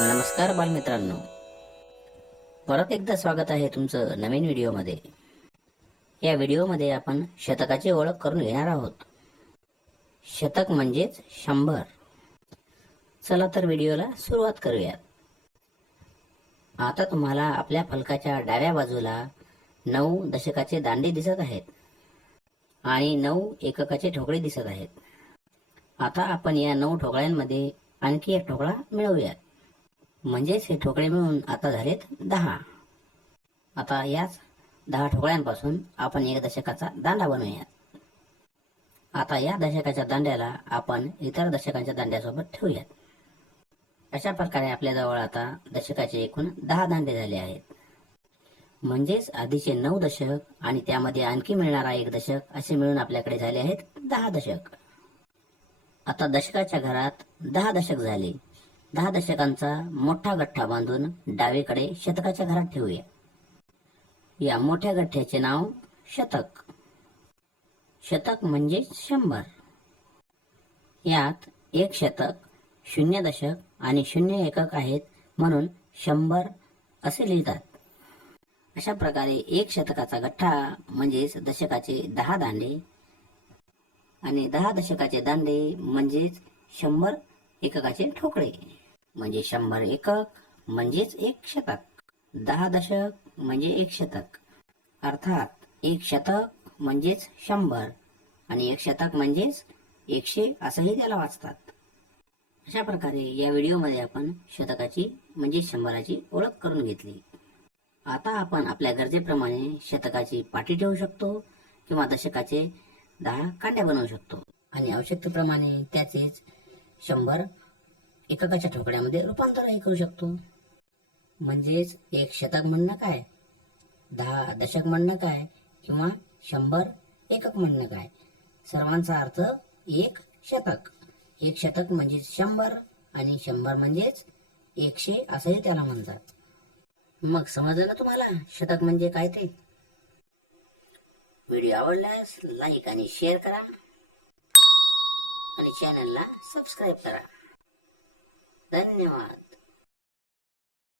नमस्कार बालमित्रांनो. परत एकदा स्वागत आहे तुमचं नवीन व्हिडिओमध्ये. या व्हिडिओमध्ये आपण शतकाची ओळख करून घेणार आहोत. शतक म्हणजेच शंभर. चला तर व्हिडिओला सुरुवात करूयात. आता तुम्हाला आपल्या फलकाच्या डाव्या बाजूला नऊ दशकाचे दांडे दिसत आहेत आणि नऊ एककाचे ठोकळे दिसत आहेत. आता आपण या नऊ ठोकळ्यांमध्ये आणखी एक ठोकळा मिळवूयात. म्हणजेच हे ठोकळे मिळून आता झालेत दहा. आता याच दहा ठोकळ्यांपासून आपण एक दशकाचा दांडा बनवूयात. आता या दशकाच्या दांड्याला आपण इतर दशकांच्या दांड्यासोबत ठेवूयात. अशा प्रकारे आपल्याजवळ आता दशकाचे एकूण दहा दांडे झाले आहेत. म्हणजेच आधीचे नऊ दशक आणि त्यामध्ये आणखी मिळणारा एक दशक असे मिळून आपल्याकडे झाले आहेत दहा दशक. आता दशकाच्या घरात दहा दशक झाले. दहा दशकांचा मोठा गठ्ठा बांधून डावीकडे शतकाच्या घरात ठेवूया. या मोठ्या गठ्ठ्याचे नाव शतक. शतक म्हणजे शंभर. यात एक शतक शून्य दशक आणि शून्य एकक आहेत म्हणून शंभर असे लिहितात. अशा प्रकारे एक शतकाचा गठ्ठा म्हणजेच दशकाचे दहा दांडे आणि दहा दशकाचे दांडे म्हणजेच शंभर एककाचे ठोकळे. म्हणजे शंभर एकक म्हणजेच एक शतक. दहा दशक म्हणजे एक शतक. अर्थात एक शतक म्हणजेच शंभर आणि एक शतक म्हणजेच एकशे असंही त्याला वाचतात. अशा प्रकारे या व्हिडिओमध्ये आपण शतकाची म्हणजे शंभराची ओळख करून घेतली. आता आपण आपल्या गरजेप्रमाणे शतकाची पाठी ठेवू शकतो किंवा दशकाचे दहा कांड्या बनवू शकतो. आणि आवश्यकतेप्रमाणे त्याचेच शंभर एककाच्या ठोकड्यामध्ये रूपांतरही करू शकतो. म्हणजेच एक शतक म्हणणं काय? दहा दशक म्हणणं काय? किंवा शंभर एकक म्हणणं काय? सर्वांचा अर्थ एक शतक. एक शतक म्हणजेच शंभर आणि शंभर म्हणजेच एकशे असंही त्याला म्हणतात. मग समजलं ना तुम्हाला? शतक म्हणजे काय ते? व्हिडिओ आवडल्यास लाईक आणि शेअर करा. आणि चॅनलला सबस्क्राईब करा. धन्यवाद.